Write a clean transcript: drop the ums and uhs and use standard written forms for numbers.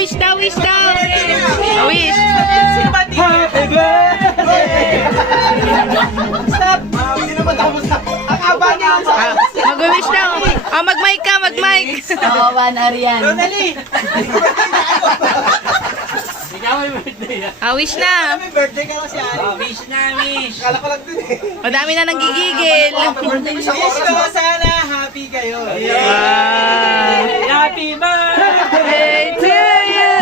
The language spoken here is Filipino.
wish daw, wish daw. Wish. Happy birthday! Stop! Hindi naman tapos na. Ang haba niya. Mag-wish daw. Mag-mic ka, mag-mic. Oo, Van Arian. Ronali! Wish na. May birthday ka lang si Ari. Wish na, wish. Kala ko lang dun eh. Madami na nanggigigil. Wish ko sana happy kayo. Happy birthday! Hey to you.